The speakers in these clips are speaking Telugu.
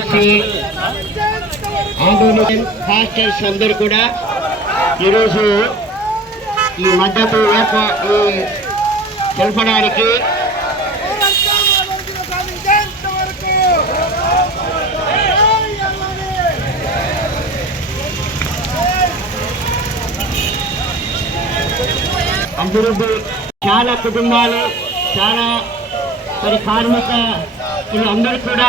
ఎస్ఎస్సి ఆందోళన హాస్టల్స్ అందరు కూడా ఈరోజు ఈ మద్దతు తెలపడానికి అభివృద్ధి చాలా కుటుంబాలు చాలా మరి కార్మిక అందరూ కూడా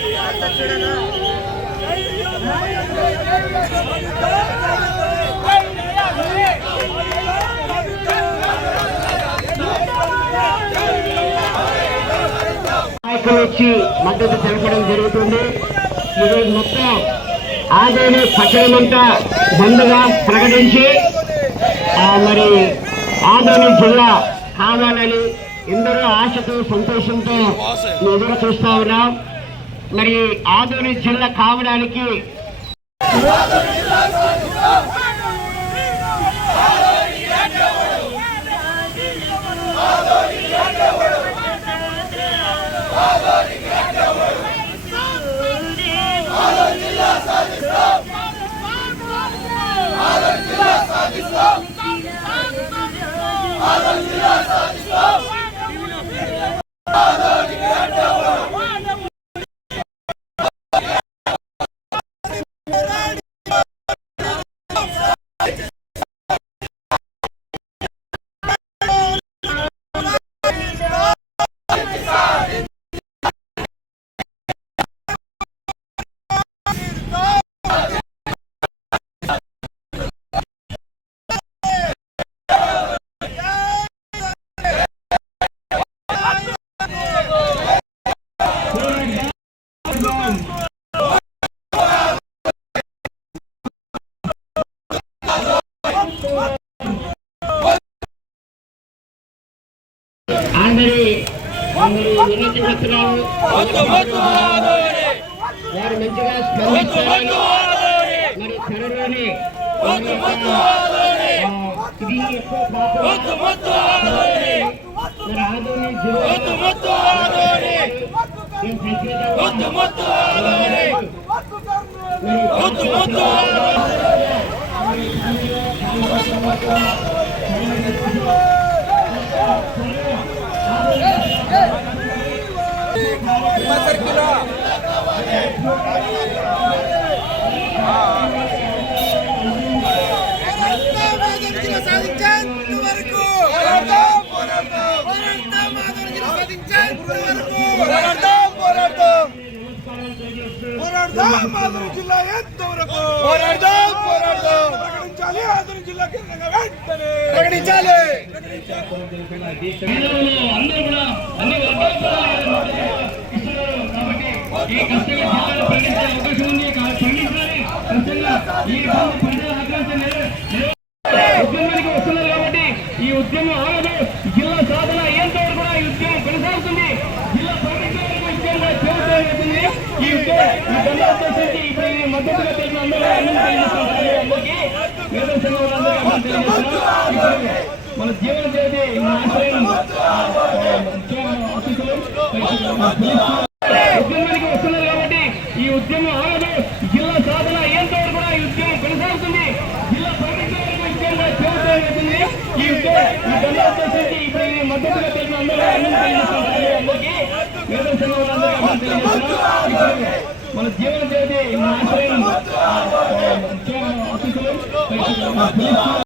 నాయకులు వచ్చి మద్దతు తెలపడం జరుగుతుంది. ఈరోజు మొత్తం ఆదాయం పట్టణమంతా బంధుగా ప్రకటించి మరి ఆదోని జిల్లా కావాలని ఎందరో ఆశతో సంతోషంతో ఎదురు చూస్తా ఉన్నాం. మరి ఆదోని జిల్లా కావడానికి అందరి అందరి వినతి పత్రాలు వారు మంచిగా స్పందిస్తారని మరి త్వరలోనే వారి యొక్క, ఆ, ఇది ఎక్కువ కాకుండా మరి ఆదోని జిల్లా పోరాడదాం ఆదరణ జిల్లా ఎంత వరకు పోరాడదాం పోరాడదాం ప్రకటించాలి. ఆదరణ జిల్లా కేంద్రంగా వెంటనే ప్రకటించాలి అందరూ కూడా. అన్ని వర్గాల ప్రజలు ఇస్తున్నారు కాబట్టి ఈ కష్టంగా జిల్లాలో పండించే అవకాశం ఉంది. పండించాలి. కష్టంగా ఈ ప్రజల ఆకాంక్ష ఉద్యమానికి వస్తున్నారు కాబట్టి ఈ ఉద్యమం ఆగదు. జిల్లా సాధన ఏంటో కూడా ఈ ఉద్యమం కొనసాగుతుంది. జిల్లా ప్రకటించే ఈ ఉద్యమం ఇప్పుడు ఈ మద్దతుగా తెలిసిన అందరూ అందరికీ మన జీవన చేతి ఆశ్రయం అతిథులు ఉద్యమానికి వస్తున్నారు కాబట్టి ఈ ఉద్యమం ఆగదు జిల్లా సాధన అయ్యేంత వరకు కూడా ఈ ఉద్యమం కొనసాగుతుంది జిల్లా ప్రకటించే వరకు ఉద్యమంగా చేరుతుంది ఈ ఉద్యమం ఈ దండ ఉద్దేశించి ఇప్పుడు ఈ మద్దతుగా తెలిసిన అందరూ అన్నం తెలియజేస్తున్నారు అందరికీ నిదర్శనంగా ఉన్నందుకు అన్నం తెలియజేస్తున్నారు. ఇప్పుడు మన జీవన చేతి